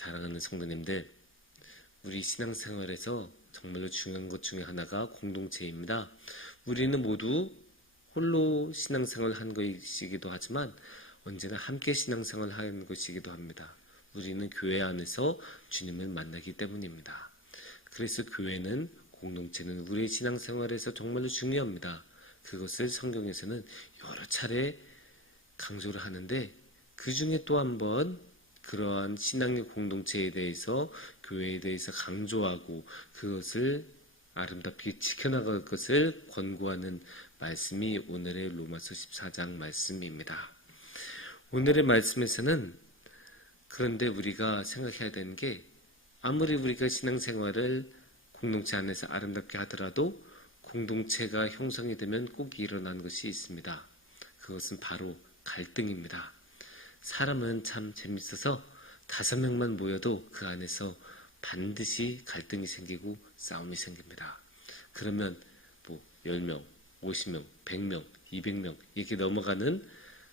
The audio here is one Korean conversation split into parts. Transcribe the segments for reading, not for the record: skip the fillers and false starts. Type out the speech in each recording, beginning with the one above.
사랑하는 성도님들, 우리 신앙생활에서 정말로 중요한 것 중에 하나가 공동체입니다. 우리는 모두 홀로 신앙생활을 한 것이기도 하지만 언제나 함께 신앙생활을 하는 것이기도 합니다. 우리는 교회 안에서 주님을 만나기 때문입니다. 그래서 교회는, 공동체는 우리의 신앙생활에서 정말로 중요합니다. 그것을 성경에서는 여러 차례 강조를 하는데, 그 중에 또 한 번 그러한 신앙의 공동체에 대해서, 교회에 대해서 강조하고 그것을 아름답게 지켜나갈 것을 권고하는 말씀이 오늘의 로마서 14장 말씀입니다. 오늘의 말씀에서는 그런데 우리가 생각해야 되는 게, 아무리 우리가 신앙생활을 공동체 안에서 아름답게 하더라도 공동체가 형성이 되면 꼭 일어나는 것이 있습니다. 그것은 바로 갈등입니다. 사람은 참 재밌어서 5명만 모여도 그 안에서 반드시 갈등이 생기고 싸움이 생깁니다. 그러면 10명, 50명, 100명, 200명 이렇게 넘어가는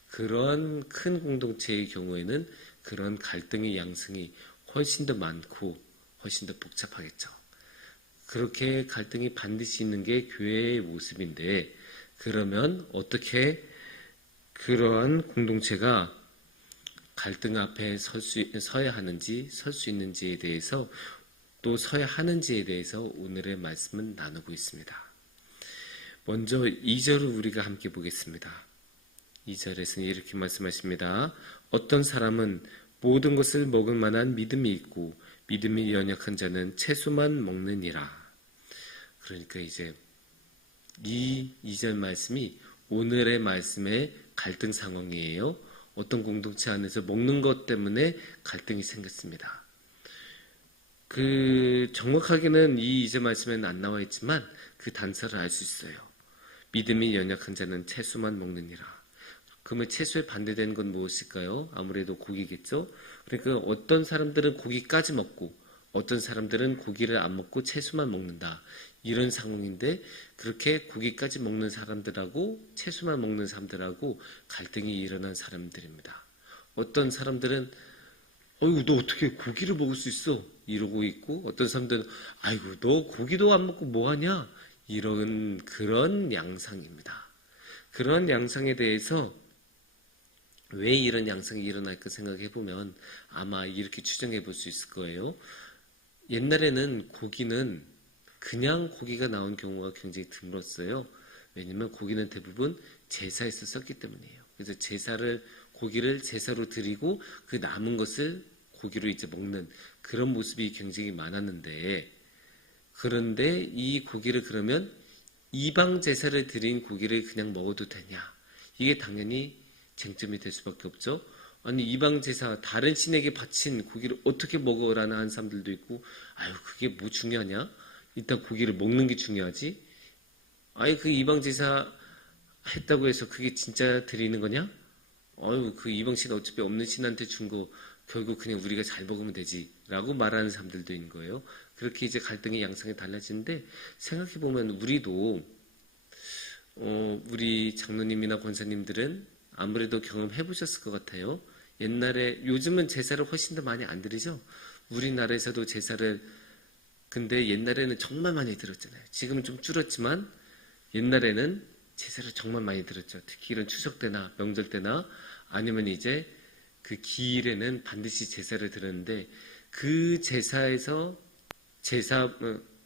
그런 큰 공동체의 경우에는 그런 갈등의 양상이 훨씬 더 많고 훨씬 더 복잡하겠죠. 그렇게 갈등이 반드시 있는 게 교회의 모습인데, 그러면 어떻게 그러한 공동체가 갈등 앞에 서야 하는지, 설 수 있는지에 대해서, 또 서야 하는지에 대해서 오늘의 말씀은 나누고 있습니다. 먼저 2절을 우리가 함께 보겠습니다. 2절에서는 이렇게 말씀하십니다. 어떤 사람은 모든 것을 먹을 만한 믿음이 있고 믿음이 연약한 자는 채소만 먹느니라. 그러니까 이제 이 2절 말씀이 오늘의 말씀의 갈등 상황이에요. 어떤 공동체 안에서 먹는 것 때문에 갈등이 생겼습니다. 정확하게는 이 2절 말씀에는 안 나와 있지만 그 단서를 알 수 있어요. 믿음이 연약한 자는 채소만 먹느니라. 그러면 채소에 반대되는 건 무엇일까요? 아무래도 고기겠죠? 그러니까 어떤 사람들은 고기까지 먹고 어떤 사람들은 고기를 안 먹고 채소만 먹는다. 이런 상황인데, 그렇게 고기까지 먹는 사람들하고 채소만 먹는 사람들하고 갈등이 일어난 사람들입니다. 어떤 사람들은 어이구 너 어떻게 고기를 먹을 수 있어? 이러고 있고, 어떤 사람들은 아이고 너 고기도 안 먹고 뭐하냐? 이런 그런 양상입니다. 그런 양상에 대해서 왜 이런 양상이 일어날까 생각해보면 아마 이렇게 추정해 볼 수 있을 거예요. 옛날에는 고기는 그냥 고기가 나온 경우가 굉장히 드물었어요. 왜냐면 고기는 대부분 제사에서 썼기 때문이에요. 그래서 고기를 제사로 드리고 그 남은 것을 고기로 이제 먹는 그런 모습이 굉장히 많았는데, 그런데 이 고기를 그러면 이방 제사를 드린 고기를 그냥 먹어도 되냐? 이게 당연히 쟁점이 될 수밖에 없죠. 아니 이방 제사, 다른 신에게 바친 고기를 어떻게 먹어라는 하는 사람들도 있고, 아유 그게 뭐 중요하냐? 일단 고기를 먹는 게 중요하지. 아니 그 이방 제사 했다고 해서 그게 진짜 드리는 거냐? 아유 그 이방 신 어차피 없는 신한테 준 거 결국 그냥 우리가 잘 먹으면 되지 라고 말하는 사람들도 있는 거예요. 그렇게 이제 갈등의 양상이 달라지는데, 생각해보면 우리도 우리 장로님이나 권사님들은 아무래도 경험해 보셨을 것 같아요. 옛날에, 요즘은 제사를 훨씬 더 많이 안 드리죠. 우리나라에서도 제사를, 근데 옛날에는 정말 많이 드렸잖아요. 지금은 좀 줄었지만 옛날에는 제사를 정말 많이 드렸죠. 특히 이런 추석 때나 명절 때나 아니면 이제 그 기일에는 반드시 제사를 드렸는데, 그 제사에서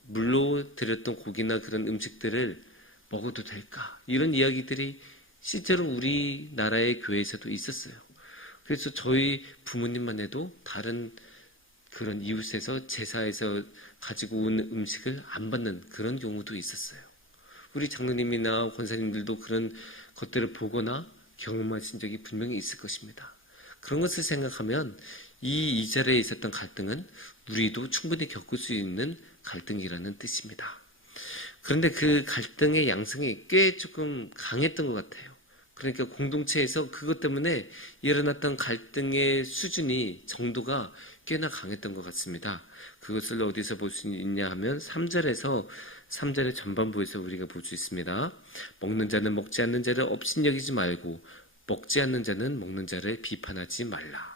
물로 드렸던 고기나 그런 음식들을 먹어도 될까? 이런 이야기들이 실제로 우리나라의 교회에서도 있었어요. 그래서 저희 부모님만 해도 다른 그런 이웃에서 제사에서 가지고 온 음식을 안 받는 그런 경우도 있었어요. 우리 장로님이나 권사님들도 그런 것들을 보거나 경험하신 적이 분명히 있을 것입니다. 그런 것을 생각하면 이 2절에 있었던 갈등은 우리도 충분히 겪을 수 있는 갈등이라는 뜻입니다. 그런데 그 갈등의 양상이 꽤 조금 강했던 것 같아요. 그러니까 공동체에서 그것 때문에 일어났던 갈등의 수준이, 정도가 꽤나 강했던 것 같습니다. 그것을 어디서 볼 수 있냐 하면 3절의 전반부에서 우리가 볼 수 있습니다. 먹는 자는 먹지 않는 자를 업신여기지 말고 먹지 않는 자는 먹는 자를 비판하지 말라.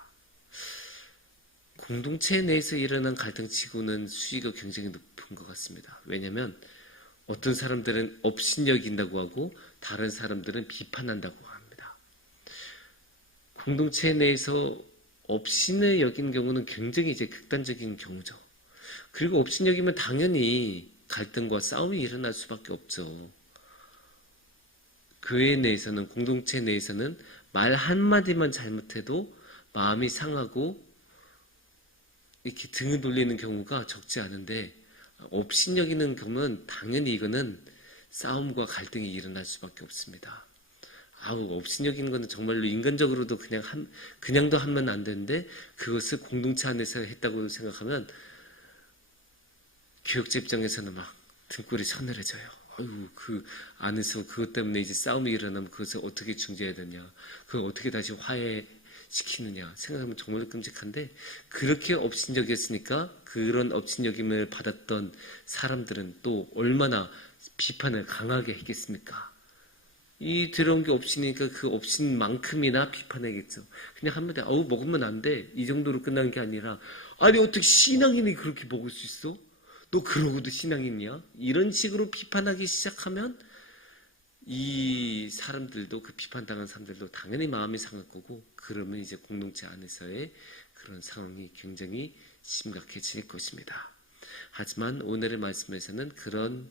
공동체 내에서 일어난 갈등치고는 수위가 굉장히 높은 것 같습니다. 왜냐하면 어떤 사람들은 업신여긴다고 하고 다른 사람들은 비판한다고 합니다. 공동체 내에서 업신을 여긴 경우는 굉장히 이제 극단적인 경우죠. 그리고 업신 여기면 당연히 갈등과 싸움이 일어날 수밖에 없죠. 교회 내에서는, 공동체 내에서는 말 한마디만 잘못해도 마음이 상하고 이렇게 등을 돌리는 경우가 적지 않은데, 업신 여기는 경우는 당연히 이거는 싸움과 갈등이 일어날 수밖에 없습니다. 업신 여기는 거는 정말로 인간적으로도 그냥도 하면 안 되는데, 그것을 공동체 안에서 했다고 생각하면 교육자 입장에서는 막 등골이 서늘해져요. 그 안에서 그것 때문에 이제 싸움이 일어나면 그것을 어떻게 중재해야 되냐, 그걸 어떻게 다시 화해시키느냐 생각하면 정말 끔찍한데, 그렇게 업신여겼으니까 그런 업신여김을 받았던 사람들은 또 얼마나 비판을 강하게 했겠습니까? 이 들어온 게 업신이니까 그 업신만큼이나 비판하겠죠. 그냥 한마디 먹으면 안 돼, 이 정도로 끝난 게 아니라, 아니 어떻게 신앙인이 그렇게 먹을 수 있어? 너 그러고도 신앙인이야? 이런 식으로 비판하기 시작하면 이 사람들도, 그 비판당한 사람들도 당연히 마음이 상할 거고, 그러면 이제 공동체 안에서의 그런 상황이 굉장히 심각해질 것입니다. 하지만 오늘의 말씀에서는 그런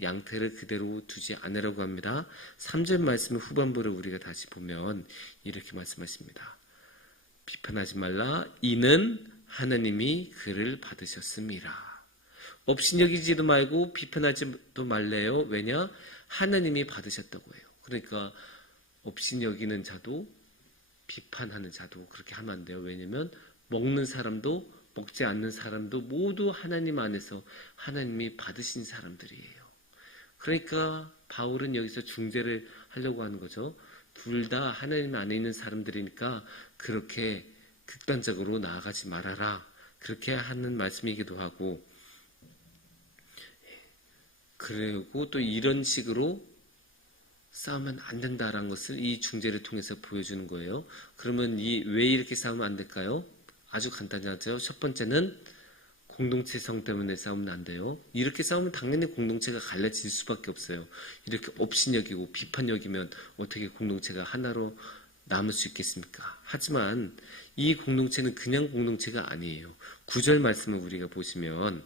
양태를 그대로 두지 않으라고 합니다. 3절 말씀 후반부를 우리가 다시 보면 이렇게 말씀하십니다. 비판하지 말라, 이는 하나님이 그를 받으셨음이라. 업신여기지도 말고 비판하지도 말래요. 왜냐? 하나님이 받으셨다고 해요. 그러니까 업신여기는 자도 비판하는 자도 그렇게 하면 안 돼요. 왜냐면 먹는 사람도 먹지 않는 사람도 모두 하나님 안에서 하나님이 받으신 사람들이에요. 그러니까 바울은 여기서 중재를 하려고 하는 거죠. 둘 다 하나님 안에 있는 사람들이니까 그렇게 극단적으로 나아가지 말아라, 그렇게 하는 말씀이기도 하고, 그리고 또 이런 식으로 싸우면 안 된다라는 것을 이 중재를 통해서 보여주는 거예요. 그러면 왜 이렇게 싸우면 안 될까요? 아주 간단하죠. 첫 번째는 공동체성 때문에 싸우면 안 돼요. 이렇게 싸우면 당연히 공동체가 갈라질 수밖에 없어요. 이렇게 업신여기고 비판여기면 어떻게 공동체가 하나로 남을 수 있겠습니까? 하지만 이 공동체는 그냥 공동체가 아니에요. 9절 말씀을 우리가 보시면,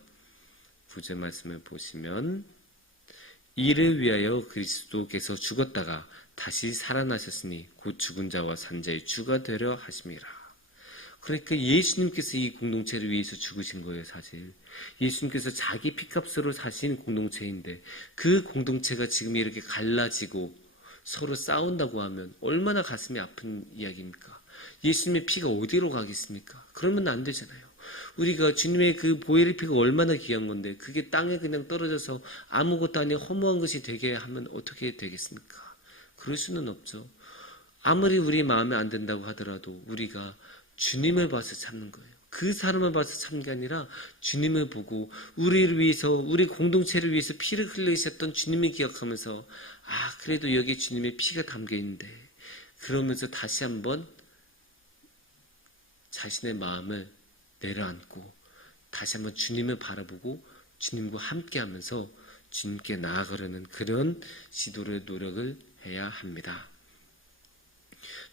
9절 말씀을 보시면 이를 위하여 그리스도께서 죽었다가 다시 살아나셨으니 곧 죽은 자와 산 자의 주가 되려 하심이라. 그러니까 예수님께서 이 공동체를 위해서 죽으신 거예요. 사실 예수님께서 자기 피값으로 사신 공동체인데, 그 공동체가 지금 이렇게 갈라지고 서로 싸운다고 하면 얼마나 가슴이 아픈 이야기입니까? 예수님의 피가 어디로 가겠습니까? 그러면 안 되잖아요. 우리가 주님의 그 보혈의 피가 얼마나 귀한 건데 그게 땅에 그냥 떨어져서 아무것도 아닌 허무한 것이 되게 하면 어떻게 되겠습니까? 그럴 수는 없죠. 아무리 우리 마음에 안 든다고 하더라도 우리가 주님을 봐서 참는 거예요. 그 사람을 봐서 참는 게 아니라 주님을 보고, 우리를 위해서, 우리 공동체를 위해서 피를 흘리셨던 주님을 기억하면서, 그래도 여기 주님의 피가 담겨 있는데, 그러면서 다시 한번 자신의 마음을 내려앉고 다시 한번 주님을 바라보고 주님과 함께하면서 주님께 나아가려는 그런 시도를, 노력을 해야 합니다.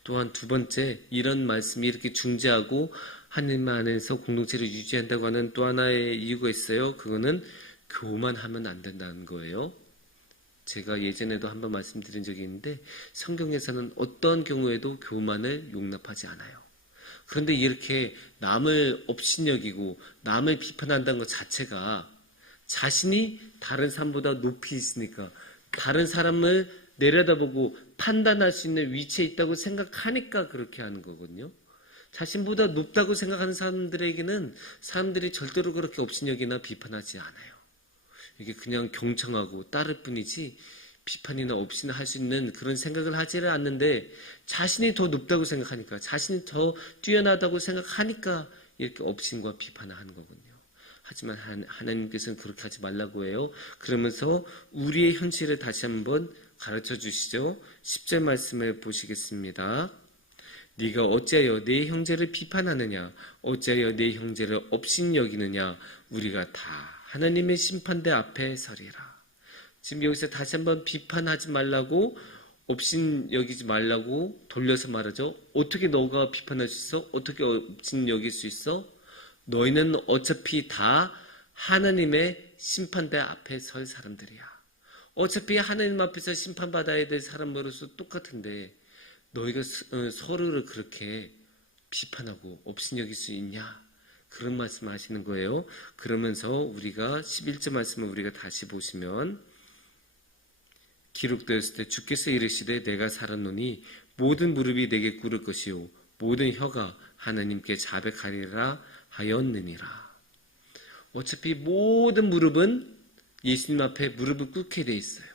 또한 두 번째, 이런 말씀이 이렇게 중재하고 하나님 안에서 공동체를 유지한다고 하는 또 하나의 이유가 있어요. 그거는 교만하면 안 된다는 거예요. 제가 예전에도 한번 말씀드린 적이 있는데, 성경에서는 어떤 경우에도 교만을 용납하지 않아요. 그런데 이렇게 남을 업신여기고 남을 비판한다는 것 자체가 자신이 다른 사람보다 높이 있으니까, 다른 사람을 내려다보고 판단할 수 있는 위치에 있다고 생각하니까 그렇게 하는 거거든요. 자신보다 높다고 생각하는 사람들에게는 사람들이 절대로 그렇게 업신여기나 비판하지 않아요. 이게 그냥 경청하고 따를 뿐이지 비판이나 업신을 할 수 있는 그런 생각을 하지를 않는데, 자신이 더 높다고 생각하니까, 자신이 더 뛰어나다고 생각하니까 이렇게 업신과 비판을 하는 거거든요. 하지만 하나님께서는 그렇게 하지 말라고 해요. 그러면서 우리의 현실을 다시 한번 가르쳐 주시죠. 10절 말씀을 보시겠습니다. 네가 어찌하여 네 형제를 비판하느냐? 어찌하여 네 형제를 업신여기느냐? 우리가 다 하나님의 심판대 앞에 서리라. 지금 여기서 다시 한번 비판하지 말라고, 업신여기지 말라고 돌려서 말하죠. 어떻게 너가 비판할 수 있어? 어떻게 업신여길 수 있어? 너희는 어차피 다 하나님의 심판대 앞에 설 사람들이야. 어차피 하나님 앞에서 심판받아야 될 사람으로서 똑같은데 너희가 서로를 그렇게 비판하고 업신여길 수 있냐? 그런 말씀 하시는 거예요. 그러면서 우리가 11절 말씀을 우리가 다시 보시면, 기록되었을 때 주께서 이르시되 내가 살았노니 모든 무릎이 내게 꿇을 것이요 모든 혀가 하나님께 자백하리라 하였느니라. 어차피 모든 무릎은 예수님 앞에 무릎을 꿇게 돼 있어요.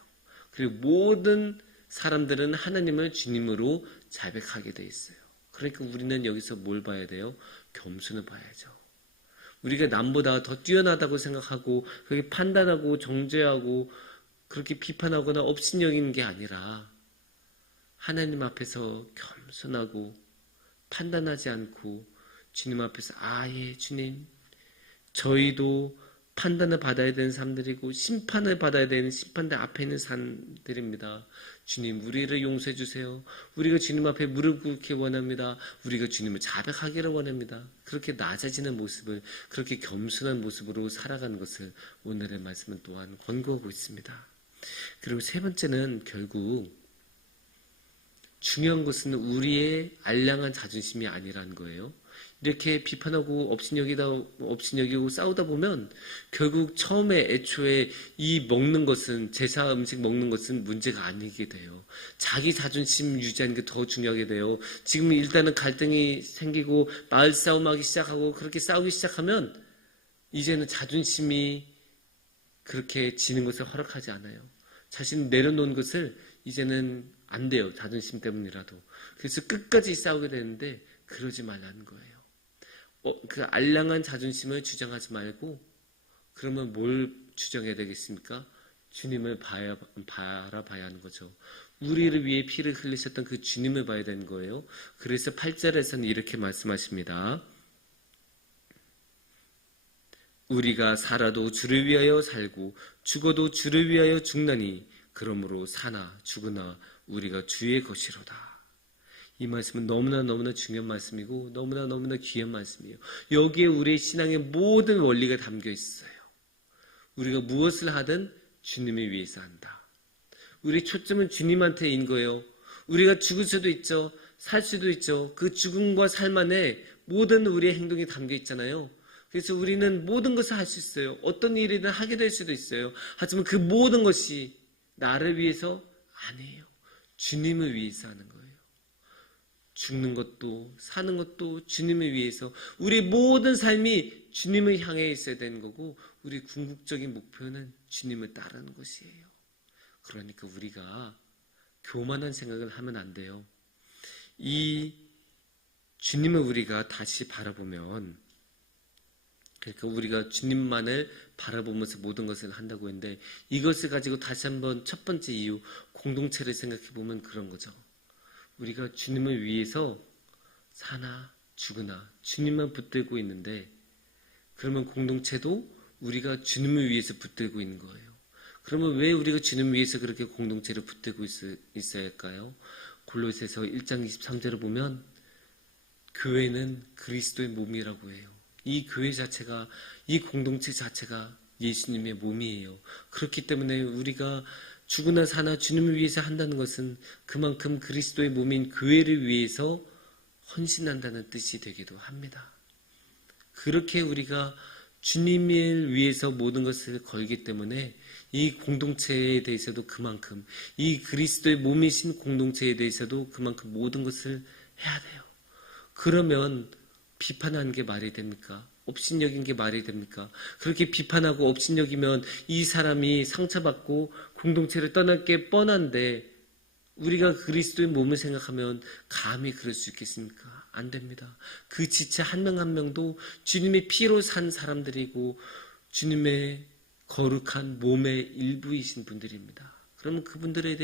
그리고 모든 사람들은 하나님을 주님으로 자백하게 돼 있어요. 그러니까 우리는 여기서 뭘 봐야 돼요? 겸손을 봐야죠. 우리가 남보다 더 뛰어나다고 생각하고 그렇게 판단하고 정죄하고 그렇게 비판하거나 업신여기는 게 아니라 하나님 앞에서 겸손하고 판단하지 않고 주님 앞에서 예 주님, 저희도 판단을 받아야 되는 사람들이고 심판을 받아야 되는 심판대 앞에 있는 사람들입니다. 주님, 우리를 용서해 주세요. 우리가 주님 앞에 무릎 꿇기 원합니다. 우리가 주님을 자백하기를 원합니다. 그렇게 낮아지는 모습을, 그렇게 겸손한 모습으로 살아가는 것을 오늘의 말씀은 또한 권고하고 있습니다. 그리고 세 번째는 결국 중요한 것은 우리의 알량한 자존심이 아니라는 거예요. 이렇게 비판하고 업신여기고 싸우다 보면 결국 처음에 애초에 이 먹는 것은, 제사 음식 먹는 것은 문제가 아니게 돼요. 자기 자존심 유지하는 게 더 중요하게 돼요. 지금 일단은 갈등이 생기고 마을 싸움하기 시작하고 그렇게 싸우기 시작하면 이제는 자존심이 그렇게 지는 것을 허락하지 않아요. 자신 내려놓은 것을 이제는 안 돼요. 자존심 때문이라도. 그래서 끝까지 싸우게 되는데 그러지 말라는 거예요. 그 알량한 자존심을 주장하지 말고, 그러면 뭘 주장해야 되겠습니까? 주님을 바라봐야 하는 거죠. 우리를 위해 피를 흘리셨던 그 주님을 봐야 되는 거예요. 그래서 8절에서는 이렇게 말씀하십니다. 우리가 살아도 주를 위하여 살고 죽어도 주를 위하여 죽나니 그러므로 사나 죽으나 우리가 주의 것이로다. 이 말씀은 너무나 중요한 말씀이고 너무나 귀한 말씀이에요. 여기에 우리의 신앙의 모든 원리가 담겨 있어요. 우리가 무엇을 하든 주님을 위해서 한다. 우리의 초점은 주님한테 인 거예요. 우리가 죽을 수도 있죠. 살 수도 있죠. 그 죽음과 삶 안에 모든 우리의 행동이 담겨 있잖아요. 그래서 우리는 모든 것을 할 수 있어요. 어떤 일이든 하게 될 수도 있어요. 하지만 그 모든 것이 나를 위해서 아니에요. 주님을 위해서 하는 거예요. 죽는 것도 사는 것도 주님을 위해서, 우리 모든 삶이 주님을 향해 있어야 되는 거고 우리 궁극적인 목표는 주님을 따르는 것이에요. 그러니까 우리가 교만한 생각을 하면 안 돼요. 이 주님을 우리가 다시 바라보면, 그러니까 우리가 주님만을 바라보면서 모든 것을 한다고 했는데, 이것을 가지고 다시 한번 첫 번째 이유, 공동체를 생각해 보면 그런 거죠. 우리가 주님을 위해서 사나 죽으나 주님만 붙들고 있는데, 그러면 공동체도 우리가 주님을 위해서 붙들고 있는 거예요. 그러면 왜 우리가 주님을 위해서 그렇게 공동체를 붙들고 있어야 할까요? 골로새서 1장 23절을 보면 교회는 그리스도의 몸이라고 해요. 이 교회 자체가, 이 공동체 자체가 예수님의 몸이에요. 그렇기 때문에 우리가 죽으나 사나 주님을 위해서 한다는 것은 그만큼 그리스도의 몸인 교회를 위해서 헌신한다는 뜻이 되기도 합니다. 그렇게 우리가 주님을 위해서 모든 것을 걸기 때문에 이 공동체에 대해서도 그만큼, 이 그리스도의 몸이신 공동체에 대해서도 그만큼 모든 것을 해야 돼요. 그러면 비판하는 게 말이 됩니까? 업신여긴 게 말이 됩니까? 그렇게 비판하고 업신여기면 이 사람이 상처받고 공동체를 떠날 게 뻔한데, 우리가 그리스도의 몸을 생각하면 감히 그럴 수 있겠습니까? 안 됩니다. 그 지체 한 명 한 명도 주님의 피로 산 사람들이고 주님의 거룩한 몸의 일부이신 분들입니다. 그러면 그분들에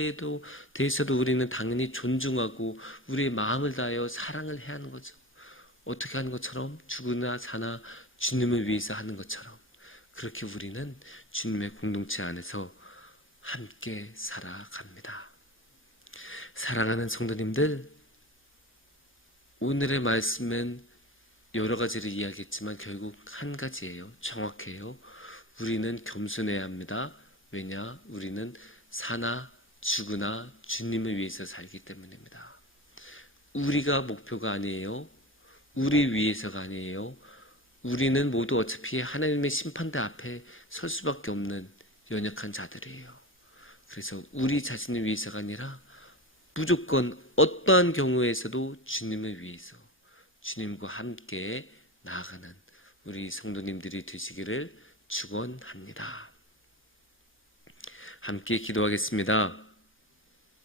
대해서도 우리는 당연히 존중하고 우리의 마음을 다하여 사랑을 해야 하는 거죠. 어떻게 하는 것처럼 죽으나 사나 주님을 위해서 하는 것처럼 그렇게 우리는 주님의 공동체 안에서 함께 살아갑니다. 사랑하는 성도님들, 오늘의 말씀은 여러 가지를 이야기했지만 결국 한 가지예요. 정확해요. 우리는 겸손해야 합니다. 왜냐? 우리는 사나 죽으나 주님을 위해서 살기 때문입니다. 우리가 목표가 아니에요. 우리 위해서가 아니에요. 우리는 모두 어차피 하나님의 심판대 앞에 설 수밖에 없는 연약한 자들이에요. 그래서 우리 자신을 위해서가 아니라 무조건 어떠한 경우에서도 주님을 위해서 주님과 함께 나아가는 우리 성도님들이 되시기를 축원합니다. 함께 기도하겠습니다.